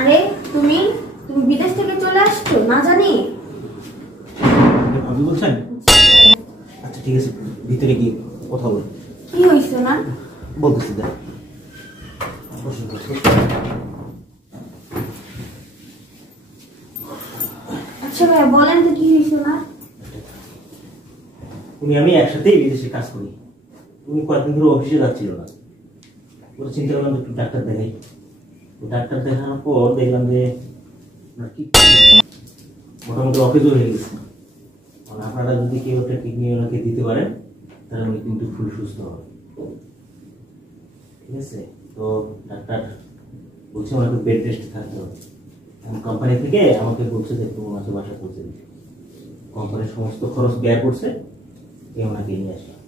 আরে তুমি তুমি বিদেশ থেকে চলে আসছো না জানি? ভাবি বলছেন? আচ্ছা ঠিক আছে, ভিতরে কি কথা বল। কি হইছে না? বলতেছি দা। আচ্ছা ভাই বলেন তো কি হইছে না? উনি আমি একসাথেই বিদেশে কাজ করি। উনি কয়েকদিন ধরে অফিসে যাচ্ছিল না। ওরা চিন্তা করলাম একটু ডাক্তার দেখাই। ডাক্তার দেখানোর পর দেখলাম যে মোটামুটি অকেজো হয়ে গেছে। মানে আপনারা যদি কেউ একটা কিডনি ওনাকে দিতে পারেন তাহলে উনি কিন্তু ফুল সুস্থ হবে। ঠিক আছে, তো ডাক্তার বলছে ওনাকে বেড রেস্টে থাকতে হবে। কোম্পানি থেকে আমাকে বলছে যে একটু ওনাকে বাসা করতে দিতে। কোম্পানির সমস্ত খরচ ব্যয় করছে, ওনাকে নিয়ে আসলাম।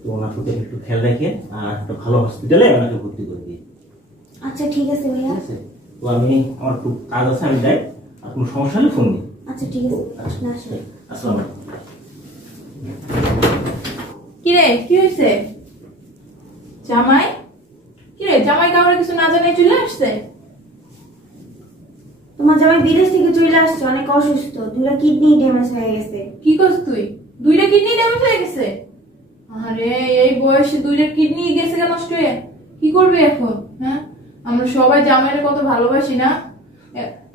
তো ওনার প্রতি একটু খেয়াল রেখে আর একটা ভালো হসপিটালে ওনাকে ভর্তি করে দিই। আচ্ছা ঠিক আছে ভাইয়া। ঠিক আছে, তো আমি আমার একটু কাজ আছে, আমি যাই। আর কোনো সমস্যা হলে ফোন দিই। আচ্ছা ঠিক আছে। না আসলে আসসালামু আলাইকুম। কিরে কি হয়েছে? জামাই কিরে, জামাই কাউরে কিছু না জানাই চলে আসছে? তোমার জামাই বিদেশ থেকে চলে আসছে, অনেক অসুস্থ, দুটো কিডনি ড্যামেজ হয়ে গেছে। কি করছিস তুই? দুইটা কিডনি ড্যামেজ হয়ে গেছে? আরে এই বয়সে দুইটা কিডনি গেছে কেন নষ্ট হয়ে? কি করবি এখন? হ্যাঁ, আমরা সবাই জামাইয়ের কত ভালোবাসি না?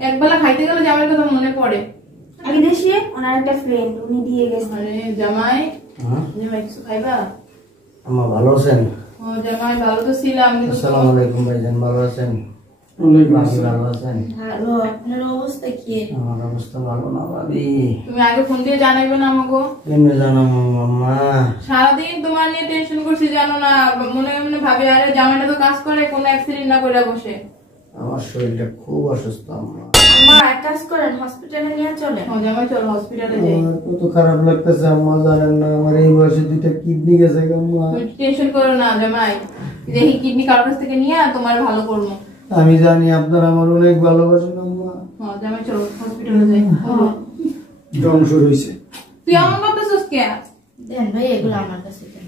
একবেলা খাইতে গেলে জামাইয়ের কথা মনে পড়ে। বিদেশে ওনার একটা ফ্রেন্ড, উনি দিয়ে গেছে। আরে জামাই, জামাই কিছু খাইবা? আম্মা ভালো আছেন? ও জামাই ভালো তো ছিলাম, কিন্তু আসসালামু আলাইকুম ভাইজান, ভালো আছেন? ভালো আছেন? ভালো। আপনার অবস্থা কি? আমার অবস্থা ভালো না ভাবি। তুমি আগে ফোন দিয়ে জানাইবে না আমাকে? এমনি জানো আম্মা, সারাদিন তোমার নিয়ে টেনশন করছি, জানো না? মনে মনে ভাবি আরে জামাইটা তো কাজ করে, কোনো অ্যাক্সিডেন্ট না করে বসে। আমার শরীরটা খুব অসুস্থ আম্মা। আম্মা এক কাজ করেন, হসপিটালে নিয়ে চলেন। ও জামাই চল হসপিটালে যাই। আমার কত খারাপ লাগতেছে আম্মা, জানেন না আমার এই বয়সে দুইটা কিডনি গেছে আম্মা। তুমি টেনশন করো না জামাই, দেখি কিডনি কারোর কাছ থেকে নিয়ে তোমার ভালো করবো। আমি জানি আপনারা আমার অনেক ভালোবাসেন আম্মা। হ্যাঁ জামাই চলো হসপিটালে যাই। ধ্বংস রয়েছে। তুই আমার করতেছিস কে? দেন ভাই এগুলো আমার কাছে দেন।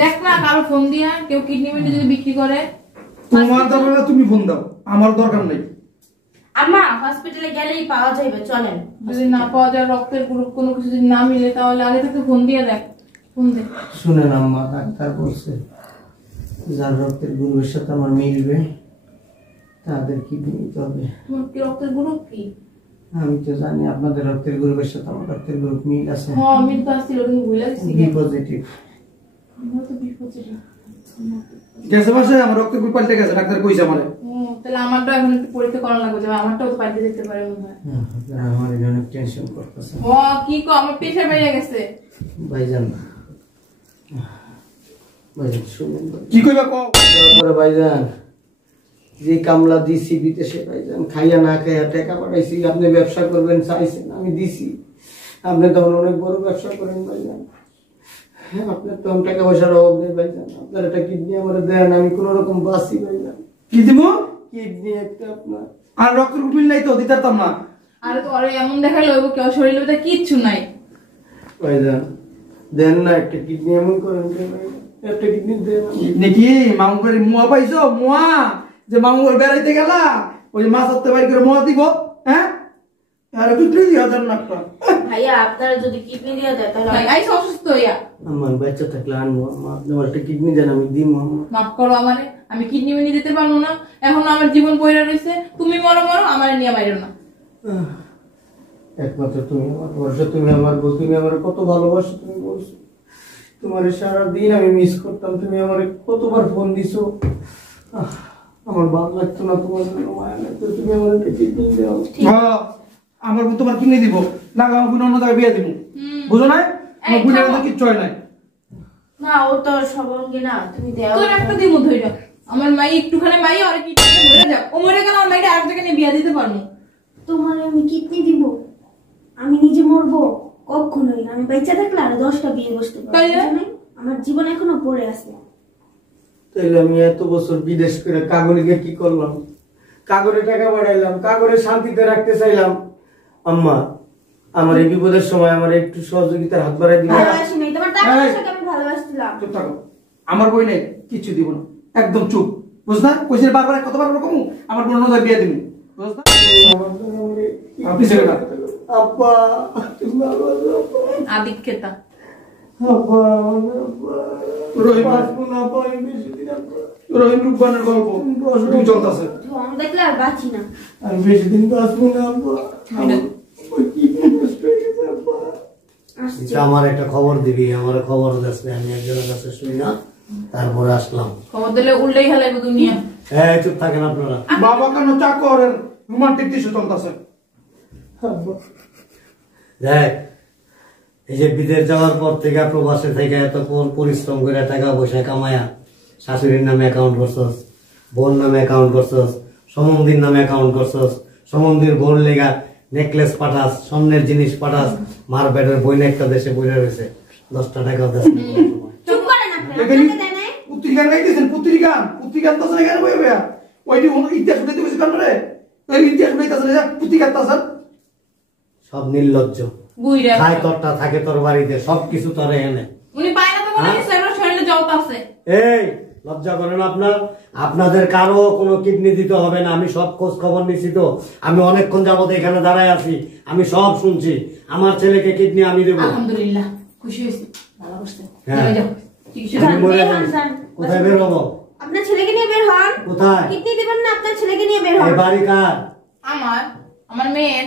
দেখ না কারো ফোন দিয়া কেউ কিডনি মিডনি যদি বিক্রি করে। তোমার দরকার তুমি ফোন দাও, আমার দরকার নেই। আম্মা হসপিটালে গেলেই পাওয়া যাবে, চলেন। যদি না পাওয়া যায়, রক্তের গ্রুপ কোনো কিছু যদি না মিলে, তাহলে আগে থেকে ফোন দিয়ে দেখ। ফোন দে। শুনেন আম্মা, ডাক্তার বলছে যার রক্তের গ্রুপের সাথে আমার মিলবে তাদের কিডনি নিতে হবে। তোমার কি রক্তের গ্রুপ কি? আমি তো জানি আপনাদের রক্তের গ্রুপের সাথে আমার রক্তের গ্রুপ মিল আছে। হ্যাঁ মিল তো আসছিল, কিন্তু ভুলে গেছি। B positive. আমার তো বিপদে। গেছে মাসে আমার রক্ত গ্রুপ পাল্টে গেছে, ডাক্তার কইছে আমারে। তাহলে আমারটা এখন একটু পরীক্ষা করা লাগবে, যে আমারটাও তো পাল্টে দেখতে পারে মনে হয়। আপনারা আমার এই অনেক টেনশন করতেছে। ও কি কো, আমার প্রেশার বেড়ে গেছে। ভাইজান, ভাইজান শুনুন, কি কইবা কও? তারপরে ভাইজান যে কামলা দিছি বিদেশে, ভাইজান খাইয়া না খাইয়া টাকা পাঠাইছি, আপনি ব্যবসা করবেন চাইছেন, আমি দিছি। আপনি তখন অনেক বড় ব্যবসা করেন ভাইজান, আপনার তখন টাকা পয়সার অভাব নেই ভাইজান। আপনার একটা কিডনি আমার দেন, আমি কোন রকম বাঁচি ভাইজান। কি দিব? কিডনি একটা আপনার। আর রক্ত গ্রুপ মিল নাই তো, দিতে পারতাম না। আরে তো আরে এমন দেখাইলো ওই কেউ শরীরের ভিতরে কিচ্ছু নাই। ভাইজান দেন না একটা কিডনি, এমন করেন যে ভাইজান, একটা কিডনি দেন। নাকি মামু করে মুয়া পাইছো? মুয়া যে মামু বেড়াইতে গেলা, ওই মাছ ধরতে বাইর করে মুয়া দিব? হ্যাঁ, আর কিডনি দিয়া দেন না একটা। ভাইয়া আপনারা যদি কিডনি দিয়ে দেয় তাহলে ভাই আইস অসুস্থ হইয়া। আমার বাচ্চা থাকলে আনবো আম্মা, আপনি আমার একটা কিডনি দেন, আমি দিব আম্মা। মাফ করো আমারে, আমি কিডনি মিনি দিতে পারবো না। এখন আমার জীবন পয়রা রয়েছে, তুমি মরো মরো, আমারে নিয়ে বাইরো না। একমাত্র তুমি আমার ভরসা, তুমি আমার বউ, তুমি আমার কত ভালোবাসো তুমি বলছো। তোমার সারাদিন আমি মিস করতাম, তুমি আমার কতবার ফোন দিছো। আমার ভালো লাগতো না, তোমার জন্য মায়া লাগতো, তুমি আমার একটা কিডনি দাও। হ্যাঁ, আমার বোন তোমার কিনে দিব না, আমার বোন অন্য জায়গায় বিয়ে দিব, বুঝো না? আমার বোনের মধ্যে কিচ্ছু হয় নাই। না ও তো সবঙ্গে না, তুমি দেও। তোর একটা দিমু ধইরা, আমার মাই একটুখানি মাই আর কি মরে যাও। ও মরে গেল, আমার মাইটা আরেক জায়গায় নিয়ে বিয়া দিতে পারবো। তোমার আমি কিডনি দিব, আমি নিজে মরবো? কখনোই না। আমি বাচ্চা থাকলে আর 10টা বিয়ে বসতে পারবো। তাইলে? বুঝো নাই? আমার জীবন এখনো পড়ে আছে। তাইলে আমি এত বছর বিদেশ করে কাগরিকে কি করলাম? কাগরে টাকা বাড়াইলাম, কাগরে শান্তিতে রাখতে চাইলাম। আম্মা আমার এই বিপদের সময় আমার একটু সহযোগিতার হাত বাড়াই দিবে। ভালোবাসি নাই, তোমার টাকা পয়সাকে আমি ভালোবাসছিলাম। চুপ থাকো, আমার বই নেই, কিচ্ছু দিব না, একদম চুপ। বুঝ না কইছে বারবার কতবার রকম আমার বোন নজর বিয়ে দিবি বুঝ না আপনি ছেড়ে না আব্বা তুমি ভালো আছো আব্বা? আদিক খেতা আব্বা আব্বা রহিম বাঁচবো না আব্বা, আমি বেশি দিন আব্বা। রহিম রূপবানের গল্প শুটিং চলতেছে ঢং দেখলে আর বাঁচি না। আমি বেশি দিন বাঁচবো না আব্বা। আমার কিডনি নষ্ট হয়ে গেছে আব্বা। আসছে। আমার একটা খবর দিবি, আমার খবর দেখবে, আমি একজনের কাছে শুনি না, তারপরে আসলাম। খবর দিলে উল্লেই হেলাইব দুনিয়া। হ্যাঁ, চুপ থাকেন আপনারা। বাবা কেন চাকরের রোমান্টিক দৃশ্য চলতেছে আব্বা দেখ, এই যে বিদেশ যাওয়ার পর থেকে প্রবাসে থেকে এত পরিশ্রম করে টাকা পয়সা কামায়া শাশুড়ির নামে অ্যাকাউন্ট করছস, বোন নামে অ্যাকাউন্ট করছস, সমন্দির নামে অ্যাকাউন্ট করছস, সমন্দির বোন লেগা নেকলেস পাঠাস, স্বর্ণের জিনিস পাঠাস, মার পেটের বই একটা দেশে বইরে রয়েছে, 10টা টাকাও দেশ না। চুপ করেন আপনারা, দেখেনি আপনাকে দেয় নাই? পুত্রিকান গাইতেছেন পুত্রিকান তো এখানে বই ভাইয়া ওইটি ইতিহাস উঠাইতে গেছে কারণ রে এই ইতিহাস উঠাইতেছে পুত্রিকান তাছেন সব নির্লজ্জ, বুইরা খায় তোরটা থাকে তোর বাড়িতে, সবকিছু তোর এনে। উনি পায় না তো মনে হচ্ছে এবার শরীরে জলত আছে। এই লজ্জা করেন আপনার? আপনাদের কারো কোনো কিডনি দিতে হবে না, আমি সব খোঁজ খবর নিছি তো, আমি অনেকক্ষণ যাবত এখানে দাঁড়ায় আছি, আমি সব শুনছি। আমার ছেলেকে কিডনি আমি দেবো। আলহামদুলিল্লাহ, খুশি হয়েছি, ভালো করছে। হ্যাঁ। যাও, যাও, চিকিৎসা আমি করো। মরে বের যাই। হন, যান। কোথায় বের হবো? আপনার ছেলেকে নিয়ে বের হন। কোথায়? কিডনি দিবেন না, আপনার ছেলেকে নিয়ে বের হন। এই বাড়ি কার? আমার মেয়ের,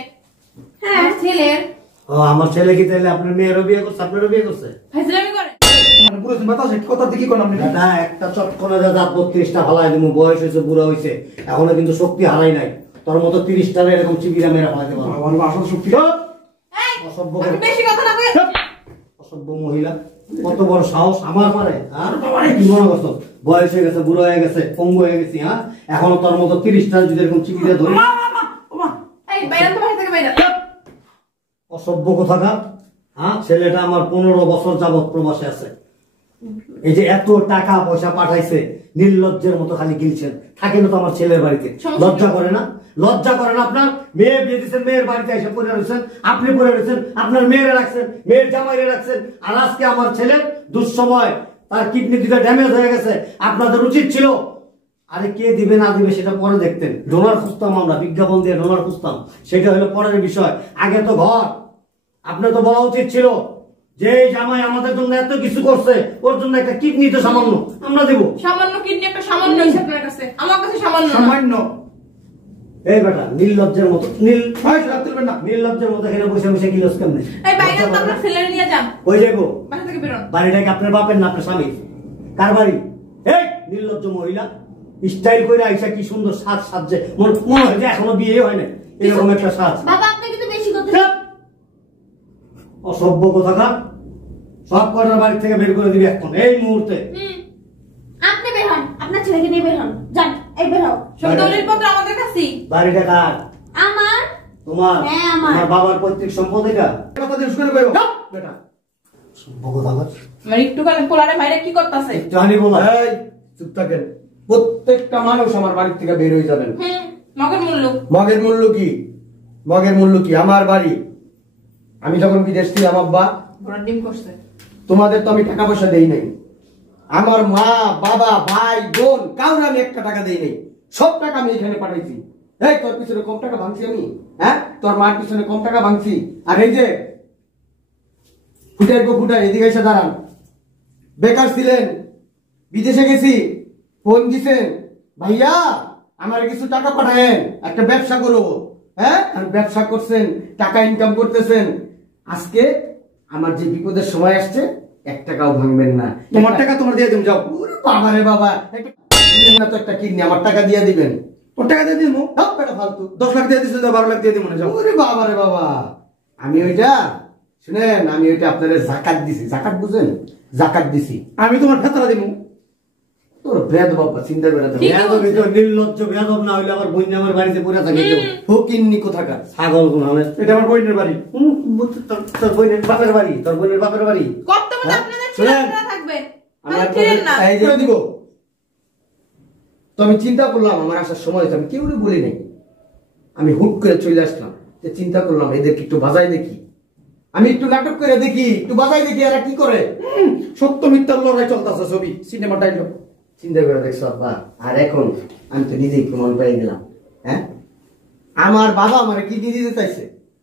হ্যাঁ। আমার ছেলের ও, আমার ছেলে কি তাহলে আপনার মেয়েরও বিয়ে করছে, আপনারও বিয়ে করছে? ফাইজলামি করে। মানে পুরো বাতাস কথা দিকে কোন আপনি দাদা, একটা চটকনে দাদা 32টা হালাই দিব, বয়স হয়েছে, বুড়া হয়েছে, এখনো কিন্তু শক্তি হারাই নাই। তোর মতো 30টারে এরকম চিবিরা মেরে হারাইতে পারবো। আমার আসল শক্তি চুপ! এই, অসভ্য আপনি বেশি কথা না কই। অসভ্য মহিলা, কত বড় সাহস আমার মারে। আর কি মনে করছো? বয়স হয়ে গেছে, বুড়ো হয়ে গেছে, পঙ্গু হয়ে গেছি, হ্যাঁ? এখনো তোর মতো 30টা যদি এরকম চিবিরা ধরি। এই বাইরে তো বাসা থেকে বাইরে। অসভ্য কোথাকার, হ্যাঁ? ছেলেটা আমার 15 বছর যাবৎ প্রবাসে আছে, এই যে এত টাকা পয়সা পাঠাইছে, নির্লজ্জের মতো খালি গিলছেন। থাকেন তো আমার ছেলের বাড়িতে, লজ্জা করে না? লজ্জা করে না আপনার? মেয়ে বিয়ে দিচ্ছেন, মেয়ের বাড়িতে এসে পড়ে রয়েছেন, আপনি পড়ে রয়েছেন, আপনার মেয়েরা রাখছেন, মেয়ের জামাইরে রাখছেন, আর আজকে আমার ছেলের দুঃসময়, তার কিডনি দুটো ড্যামেজ হয়ে গেছে। আপনাদের উচিত ছিল, আরে কে দিবে না দিবে সেটা পরে দেখতেন। ডোনার খুঁজতাম আমরা, বিজ্ঞাপন দিয়ে ডোনার খুঁজতাম, সেটা হলো পরের বিষয়। আগে তো ঘর। আপনার তো বলা উচিত ছিল যে এই জামাই আমাদের জন্য এত কিছু করছে, ওর জন্য একটা কিডনি তো সামান্য আমরা দেবো। সামান্য কিডনি একটা সামান্য হিসাব আপনার কাছে, আমার কাছে সামান্য না। সামান্য এই বেটা নির্লজ্জের মতো, না নির্লজ্জের মতো এখানে বসে বসে কি লস কেমনে? এই বাইরে তো আপনার ছেলের নিয়ে যান, ওই যাবো বাসা থেকে বেরোন। বাড়িটাকে আপনার বাপের না আপনার স্বামী? কার বাড়ি? এই নির্লজ্জ মহিলা, স্টাইল করে আইসা কি সুন্দর সাজ সাজছে, মনে হয় যে এখনো বিয়ে হয় না, এরকম একটা সাজ। বাবা, আপনি কিন্তু বেশি কথা। চুপ! অসভ্য কোথাকার, সব কটার বাড়ি থেকে বের করে দিবি এখন এই মুহূর্তে। আপনি বের হন, আপনার ছেলেকে নিয়ে বের হন। যান, এই বের হও। সব দলিলপত্র আমাদের কাছেই। বাড়িটা কার? আমার। তোমার? হ্যাঁ, আমার। তোমার বাবার পৈতৃক সম্পদ এটা? কথা দিয়ে শুনে কইবো বেটা অসভ্য কোথাকার। আমার একটু কালে পোলারে বাইরে কি করতেছে? জানি বলো। এই চুপ থাকেন। প্রত্যেকটা মানুষ আমার বাড়ি থেকে বের হয়ে যাবেন। মগের মূল্য মগের মূল্য কি? মগের মূল্য কি? আমার বাড়ি। আমি যখন বিদেশ থেকে আমার বা ঘোড়ার ডিম করছে। তোমাদের তো আমি টাকা পয়সা দেই নাই। আমার মা বাবা ভাই বোন কাউরে আমি একটা টাকা দেই নাই, সব টাকা আমি এখানে পাঠাইছি। এই তোর পিছনে কম টাকা ভাঙছি আমি? হ্যাঁ, তোর মার পিছনে কম টাকা ভাঙছি? আর এই যে ফুটাই এদিকে এসে দাঁড়ান। বেকার ছিলেন, বিদেশে গেছি, ফোন দিছেন, ভাইয়া আমার কিছু টাকা পাঠায়েন, একটা ব্যবসা করবো। হ্যাঁ, আর ব্যবসা করছেন, টাকা ইনকাম করতেছেন। আজকে আমার যে বিপদের সময় আসছে, 1 টাকাও ভাঙবেন না। তোমার টাকা তোমার দিয়ে দিম যাও। ওরে বাবা রে বাবা, দিবেন না তো একটা কিডনি, আমার টাকা দিয়ে দিবেন। ওর টাকা দিয়ে দিমু সব বেটা ফালতু। 10 লাখ দিয়ে দিছে 12 লাখ দিয়ে দিমু না যাও। ওরে বাবা রে বাবা, আমি ওইটা শুনেন, আমি ওইটা আপনাদের জাকাত দিছি। জাকাত বুঝেন? জাকাত দিছি। আমি তোমার ফেতরা দিমু। তোর বেদ বাবা চিন্তা করে দেখো। বেয়াদবি তো, নির্লজ্জ বেয়াদব না হইলে আমার বোন আমার বাড়িতে পড়ে থাকে কেউ। ফকিন্নি কোথাকার। ছাগল গুণ হবে। এটা আমার বোনের বাড়ি। তোর বোনের বাপের বাড়ি, তোর বোনের বাপের বাড়ি। কর্তব্য হ্যাঁ? আপনাদের শুনেন, ছেলেরা থাকবে, আমি আমি ছিলেন না। এই যে দিব। তো আমি চিন্তা করলাম, আমার আসার সময় হয়েছে, আমি কেউ বলি নাই, আমি হুট করে চলে আসলাম। যে চিন্তা করলাম এদেরকে একটু বাজাই দেখি, আমি একটু নাটক করে দেখি, একটু বাজাই দেখি এরা কি করে। সত্য মিথ্যার লড়াই চলতেছে, ছবি সিনেমা ডায়লগ। চিন্তা করে দেখছো আব্বা? আর এখন আমি তো নিজেই প্রমাণ পেয়ে গেলাম। হ্যাঁ, আমার বাবা আমার কিডনি দিতে চাইছে,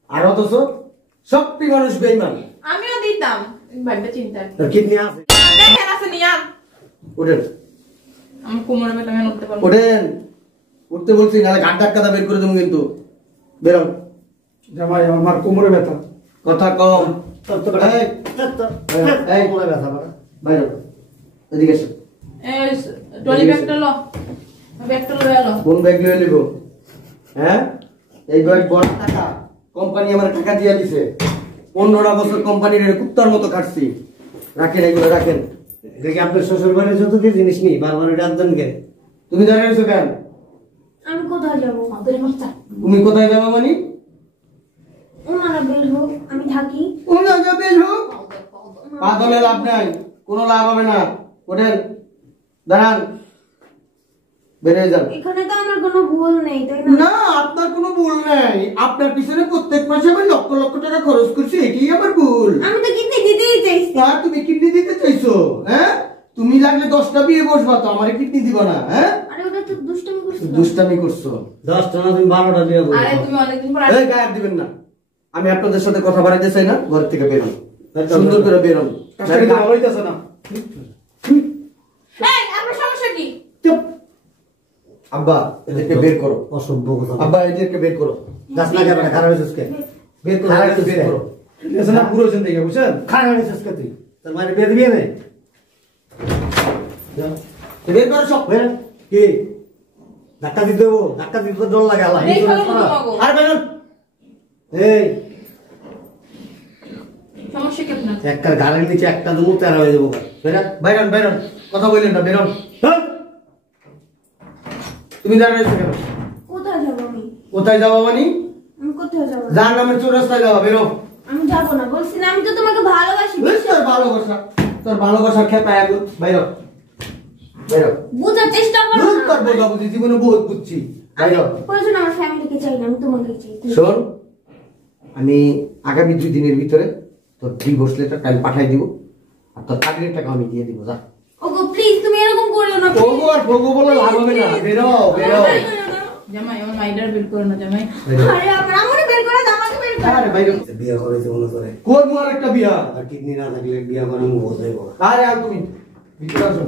আর অথচ সবটি মানুষ বেইমান। আমিও দিতাম, ভাববে চিন্তা। তোর কিডনি আছে? দেখেন আছে নিয়াম। উঠেন, আমি কোমরে ব্যথা, আমি উঠতে পারবো না। উঠেন, উঠতে বলছি, নাহলে ঘাট ধাক্কা বের করে দেবো কিন্তু। বেরোন। জামাই আমার মার কোমরে ব্যথা। কথা কম। এই, এই, কোমরে ব্যথা পারে। বাইরে এদিকে এসো। এই ট্রলি ব্যাগটা লো, ব্যাগটা লয়ে এলো। কোন ব্যাগ লয়ে নিব? হ্যাঁ, এই ব্যাগ বড় টাকা, কোম্পানি আমার টাকা দিয়ে দিছে। 15টা বছর কোম্পানির কুত্তার মতো খাটছি। রাখেন, এগুলো রাখেন। দেখি আপনার শ্বশুর বাড়ির যত কি জিনিস নেই বারবার টানতেন কে? তুমি দাঁড়িয়ে আছো কেন? আমি কোথায় যাবো? আমাদের মাস্টার তুমি কোথায় যাবো মানে? ওনারা বের হোক, আমি থাকি। ওনাকে বের হোক, পা ধরে লাভ নাই, কোনো লাভ হবে না। ওঠেন, দাঁড়ান, বেরিয়ে যান। এখানে তো আমার কোনো ভুল নেই, তাই না? না, আপনার কোনো ভুল নাই। আপনার পিছনে প্রত্যেক মাসে আমি লক্ষ লক্ষ টাকা খরচ করছি, এটাই আমার ভুল। আমি তো কিডনি দিতেই চাইছি। আর তুমি কিডনি দিতে চাইছো? হ্যাঁ, তুমি লাগলে 10টা বিয়ে বসবা, তো আমার কিডনি দিবা না? হ্যাঁ, আরে ওটা তো দুষ্টামি করছিল। দুষ্টামি করছো। 10টা না তুমি 12টা দিয়ে বলো। আরে তুমি অনেকদিন পর এই গায়ে হাত দিবেন না। আমি আপনাদের সাথে কথা বাড়াইতে চাই না, ঘর থেকে বেরোন, সুন্দর করে বেরোন। কাজটা কিন্তু ভালো হইতাছে না। এই আপনার সমস্যা কি? চুপ। আব্বা, এদেরকে বের করো। অসভ্য কথা। আব্বা, এদেরকে বের করো। গাছ না কেন খারাপ হয়েছিস কে? বের করো, খারাপ এদেরকে বের হয়েছিস করো। ঠিক আছে না, পুরো হয়েছেন দেখে বুঝছেন? খারাপ হয়েছিস কে তুই? তোর মায়ের বিয়ে দিবি না? যা, বের করো সব। বের। কি ধাক্কা দিতে দেবো? ধাক্কা দিতে তো ডর লাগে আল্লাহ। এই ফেলো তোমাগো। আর বেরোন। এই সমস্যা কি আপনার? একটা গাড়ির নিচে একটা দুমু তেরা হয়ে যাবো। বেরা বেরোন, বেরোন, কথা বললেন না, বেরোন। চল। তুমি দাঁড়িয়ে আছো কেন? কোথায় যাবো আমি? কোথায় যাবো মানে? আমি কোথায় যাবো? যার নামে চৌরাস্তায় যাওয়া, বেরো। আমি যাবো না, বলছি না, আমি তো তোমাকে ভালোবাসি। বেশ, তোর ভালোবাসার খেপা এখন বাইরো, বেরো। বুঝার চেষ্টা করো বহুত না। করবো বাবুজি, জীবনে বহুত বুঝছি। বাইরো। প্রয়োজন আমার ফ্যামিলিকে চাই না, আমি তোমাকে চাই। শোন, আমি আগামী 2 দিনের ভিতরে তোর ডিভোর্স লেটার টাইম পাঠাই দিব, আর তোর চাকরির টাকা আমি দিয়ে দিব। যা। ওগো প্লিজ, তুমি এরকম করিও না। ওগো আর ভোগো বলে লাভ হবে না। বেরো, বেরো। জামাই আমার মাইডার বিল করে না জামাই। বেরো। আরে আমার আমাকে বের করে দাও, আমাকে বের করে আরে বাইরো। বিয়ে করেছে মনে করে। কোন আর একটা বিয়া? আর কিডনি না থাকলে বিয়ে করানো বোঝাইব। আরে আর তুমি ভিতরে আসো।